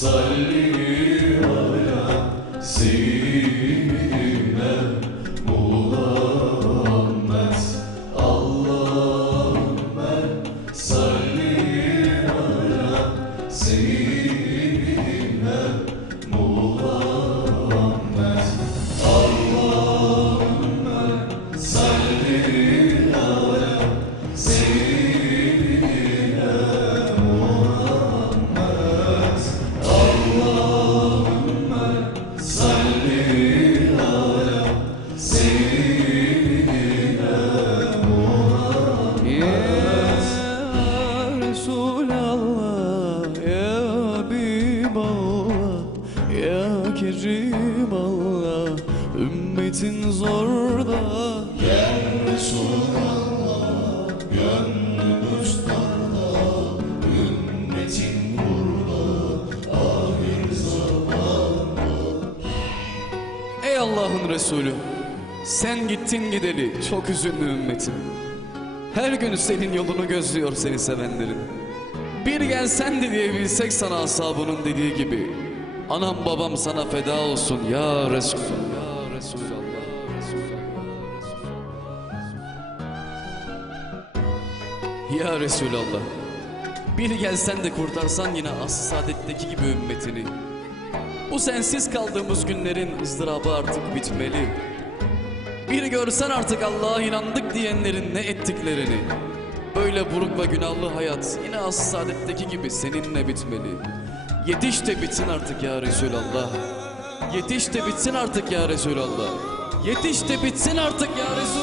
صلي Ya Kerimallah, ümmetin zorda. Ya Resulallah Allah'ın Resulü, sen gittin gideli çok üzünlü ümmetim. Her gün senin yolunu gözlüyor seni sevenlerin. Bir gelsen de diyebilsek sana ashabının dediği gibi. Anam babam sana feda olsun ya Resulallah. Ya Resulallah. Ya Resulallah. Bir gelsen de kurtarsan yine as saadetteki gibi ümmetini. Bu sensiz kaldığımız günlerin ızdırabı artık bitmeli. Bir görsen artık Allah'a inandık diyenlerin ne ettiklerini. Böyle buruk ve günahlı hayat yine as saadetteki gibi seninle bitmeli. Yetiş de bitsin artık ya Resulallah. Yetiş de bitsin artık ya Resulallah. Yetiş de bitsin artık ya Resulallah.